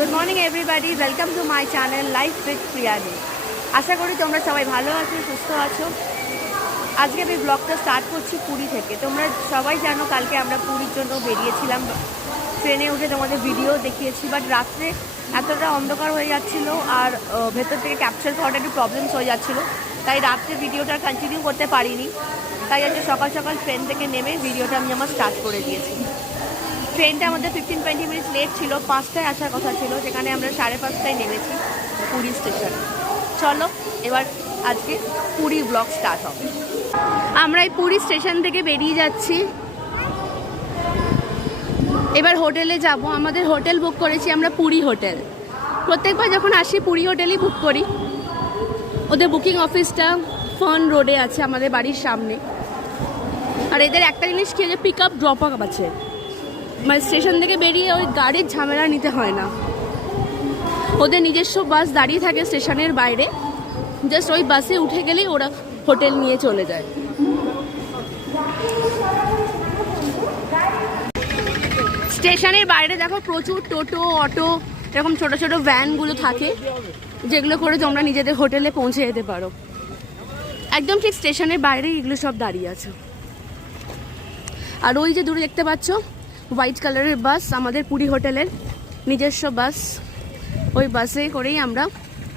Good morning everybody, welcome to my channel life with Priyani. আশা করি তোমরা সবাই ভালো আছো, সুস্থ আছো। আজকে আমি ব্লগটা স্টার্ট করছি পুরী থেকে। তোমরা সবাই জানো কালকে আমরা পুরীর জন্য বেরিয়েছিলাম, ট্রেনে উঠে তোমাদের ভিডিও দেখিয়েছি। বাট রাত্রে এতটা অন্ধকার হয়ে যাচ্ছিলো আর ভেতর থেকে ক্যাপচার করাটা একটু প্রবলেমস হয়ে যাচ্ছিলো, তাই রাত্রে ভিডিওটা কন্টিনিউ করতে পারিনি। তাই আজকে সকাল সকাল ট্রেন থেকে নেমে ভিডিওটা আমি আমার স্টার্ট করে দিয়েছি। ট্রেনটা আমাদের 15-20 মিনিট লেট ছিল, 5টায় আসার কথা ছিল, সেখানে আমরা 5:30টায় নেমেছি পুরী স্টেশনে। চলো এবার আজকে পুরী ব্লগ স্টার্ট হবে। আমরা এই পুরী স্টেশন থেকে বেরিয়ে যাচ্ছি, এবার হোটেলে যাব। আমাদের হোটেল বুক করেছি আমরা পুরী হোটেল। প্রত্যেকবার যখন আসি পুরী হোটেলই বুক করি। ওদের বুকিং অফিসটা ফন রোডে আছে আমাদের বাড়ির সামনে। আর এদের একটা জিনিস কি, যে পিক আপ ড্রপ আপ আছে, মানে স্টেশন থেকে বেরিয়ে ওই গাড়ির ঝামেলা নিতে হয় না। ওদের নিজস্ব বাস দাঁড়িয়ে থাকে স্টেশনের বাইরে, জাস্ট ওই বাসে উঠে গেলেই ওরা হোটেল নিয়ে চলে যায়। স্টেশনের বাইরে দেখো প্রচুর টোটো, অটো, এরকম ছোট ছোট ভ্যানগুলো থাকে, যেগুলো করে তোমরা নিজেদের হোটেলে পৌঁছে যেতে পারো। একদম ঠিক স্টেশনের বাইরেই এগুলো সব দাঁড়িয়ে আছে। আর ওই যে দূরে দেখতে পাচ্ছ হোয়াইট কালারের বাস, আমাদের পুরী হোটেলের নিজস্ব বাস। ওই বাসে করেই আমরা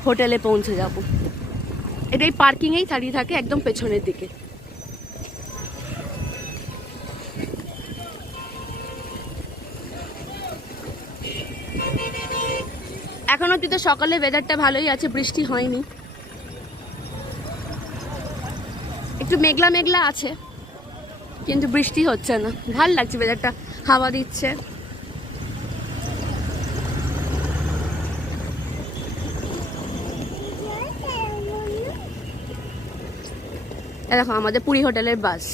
হোটেলে পৌঁছে যাব। এটাই পার্কিংয়েই দাঁড়িয়ে থাকে একদম পেছনের দিকে। এখন অব্দি তো সকালে ওয়েদারটা ভালোই আছে, বৃষ্টি হয়নি, একটু মেঘলা মেঘলা আছে কিন্তু বৃষ্টি হচ্ছে না। ভাল লাগছে ওয়েদারটা, হাওয়া দিচ্ছে। দেখো আমাদের পুরী হোটেলের বাস।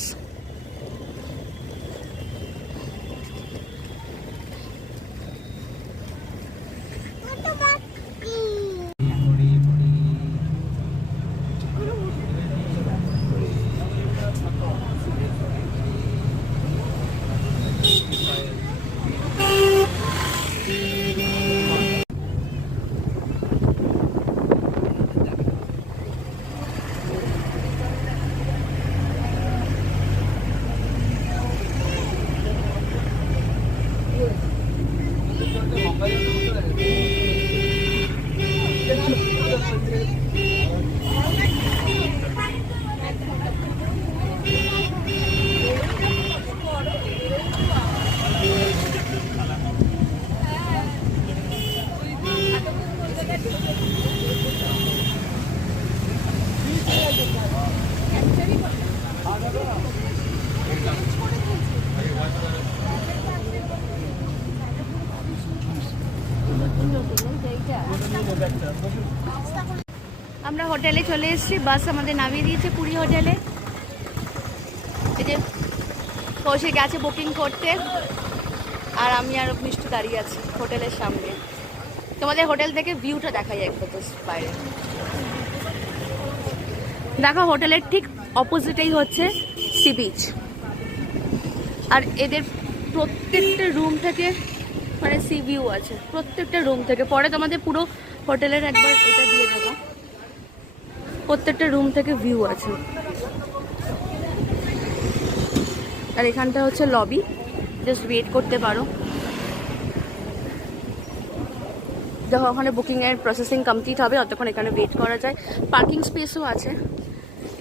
আমরা হোটেলে চলে এসেছি, বাস আমাদের নামিয়ে দিয়েছে পুরী হোটেলে। এই যে কৌশিক গেছে বুকিং করতে, আর আমি আর মিষ্টু দাঁড়িয়ে আছি হোটেলের সামনে। তোমাদের হোটেল থেকে ভিউটা দেখা যায় একটু বাইরে। দেখো হোটেলের ঠিক অপোজিটেই হচ্ছে সি বিচ। আর এদের প্রত্যেকটা রুম থেকে মানে সি ভিউ আছে, প্রত্যেকটা রুম থেকে। পরে তোমাদের পুরো হোটেলের একবার এটা দিয়ে দেবো, প্রত্যেকটা রুম থেকে ভিউ আছে। আর এখানটা হচ্ছে লবি, জাস্ট ওয়েট করতে পারো। দেখো ওখানে বুকিংয়ের প্রসেসিং কমপ্লিট হবে, অতক্ষণ এখানে ওয়েট করা যায়। পার্কিং স্পেসও আছে,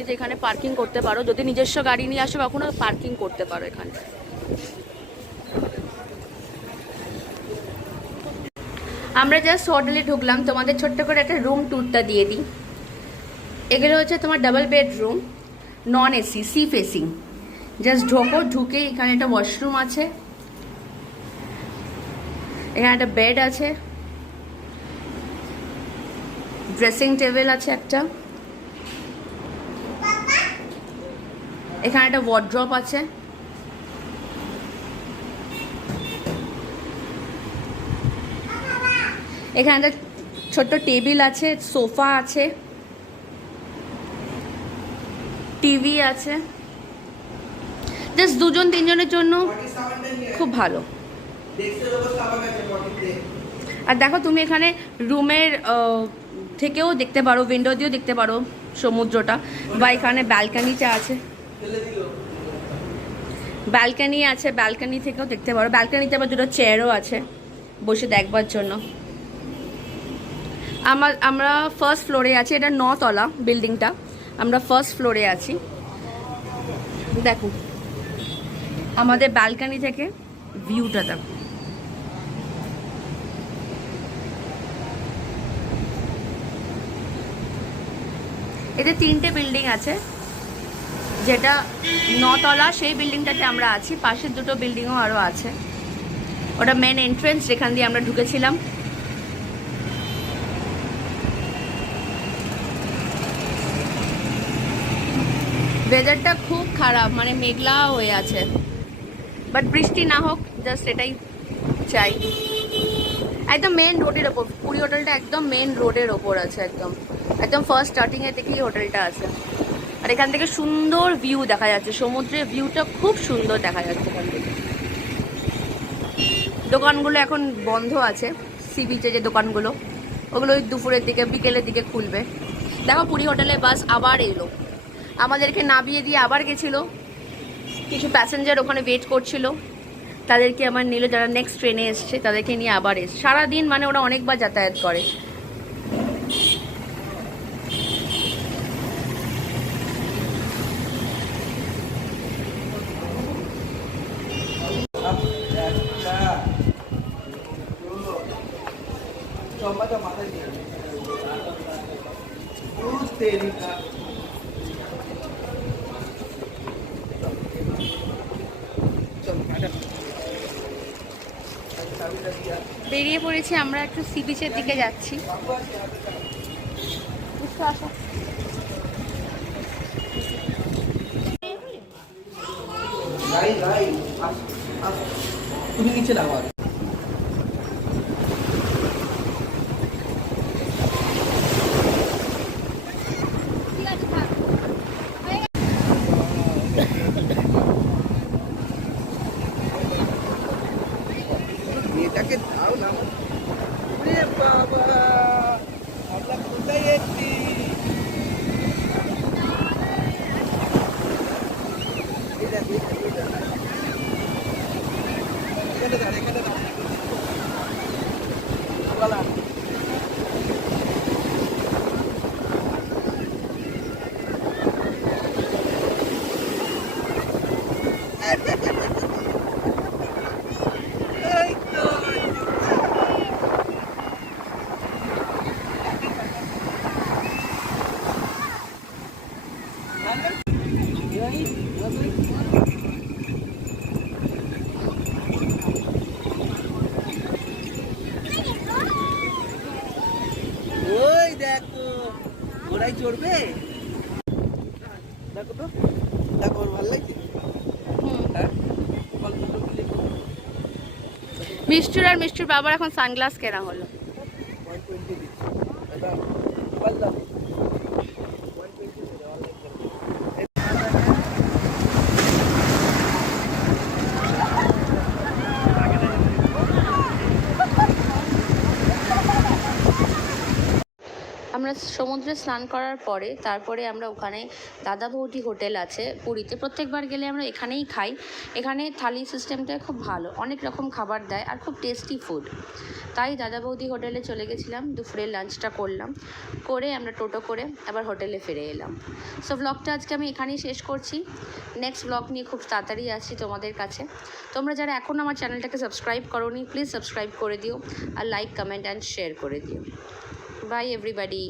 যে এখানে পার্কিং করতে পারো। যদি নিজস্ব গাড়ি নিয়ে আসো কখনো পার্কিং করতে পারো এখানে। আমরা জাস্ট হোটেলে ঢুকলাম, তোমাদের ছোট্ট করে একটা রুম ট্যুরটা দিয়ে দিই। এগুলো হচ্ছে তোমার double bedroom, non AC, sea facing. Just ঢোকো, ঢুকে এখানে একটা ওয়াশরুম আছে, এখানে একটা বেড আছে, ড্রেসিং টেবিল আছে একটা, এখানে একটা ওয়ার্ড্রপ আছে, এখানে একটা ছোট্ট টেবিল আছে, সোফা আছে, টিভি আছে। জাস্ট দুজন তিনজনের জন্য খুব ভালো। আর দেখো তুমি এখানে রুমের থেকেও দেখতে পারো, উইন্ডো দিয়েও দেখতে পারো সমুদ্রটা, বা এখানে ব্যালকানিতে আছে, ব্যালকানি আছে, ব্যালকানি থেকেও দেখতে পারো। ব্যালকানিতে আবার দুটো চেয়ারও আছে বসে দেখবার জন্য। আমরা ফার্স্ট ফ্লোরে আছি, এটা 9 তলা বিল্ডিংটা, আমরা ফার্স্ট ফ্লোরে আছি। দেখো আমাদের ব্যালকানি থেকে ভিউটা দেখো। এতে 3টে বিল্ডিং আছে, যেটা 9 তলা সেই বিল্ডিংটাতে আমরা আছি, পাশের দুটো বিল্ডিংও আরও আছে। ওটা মেন এন্ট্রেন্স, যেখান দিয়ে আমরা ঢুকেছিলাম। ওয়েদারটা খুব খারাপ, মানে মেঘলা হয়ে আছে, বাট বৃষ্টি না হোক, জাস্ট এটাই চাই। একদম মেন রোডের ওপর পুরী হোটেলটা, একদম মেন রোডের ওপর আছে, একদম একদম ফার্স্ট স্টার্টিংয়ের থেকেই হোটেলটা আছে। আর এখান থেকে সুন্দর ভিউ দেখা যাচ্ছে, সমুদ্রের ভিউটা খুব সুন্দর দেখা যাচ্ছে এখান থেকে। দোকানগুলো এখন বন্ধ আছে, সি বিচে যে দোকানগুলো, ওগুলো ওই দুপুরের দিকে বিকেলের দিকে খুলবে। দেখো পুরী হোটেলে বাস আবার এলো, আমাদেরকে নামিয়ে দিয়ে আবার গেছিলো। কিছু প্যাসেঞ্জার ওখানে ওয়েট করছিল, তাদেরকে আমার নিল, যারা নেক্সট ট্রেনে এসছে তাদেরকে নিয়ে আবার এসছে। সারাদিন মানে ওরা অনেকবার যাতায়াত করে। বেরিয়ে পড়েছি আমরা, একটু সি বিচের দিকে যাচ্ছি। তুমি নিচে নাও। মেয়েটাকে দাও না, বাবা আমরা কোথায় এসছি? এখানে ওই দেখো ঘোড়ায় চড়বে, দেখো তো, দেখো ওর ভালো লাগছে। মিষ্টির আর মিষ্টির বাবার এখন সানগ্লাস কেনা হলো। আমরা সমুদ্রে স্নান করার পরে তারপরে আমরা ওখানে দাদা বৌদি হোটেল আছে পুরীতে, প্রত্যেকবার গেলে আমরা এখানেই খাই। এখানে থালি সিস্টেমটা খুব ভালো, অনেক রকম খাবার দেয় আর খুব টেস্টি ফুড। তাই দাদা বৌদি হোটেলে চলে গেছিলাম, দুপুরে লাঞ্চটা করলাম, করে আমরা টোটো করে আবার হোটেলে ফিরে এলাম। সো ব্লগটা আজকে আমি এখানেই শেষ করছি। নেক্সট ব্লগ নিয়ে খুব তাড়াতাড়ি আসছি তোমাদের কাছে। তোমরা যারা এখনও আমার চ্যানেলটাকে সাবস্ক্রাইব করোনি, প্লিজ সাবস্ক্রাইব করে দিও, আর লাইক, কমেন্ট অ্যান্ড শেয়ার করে দিও। Bye everybody.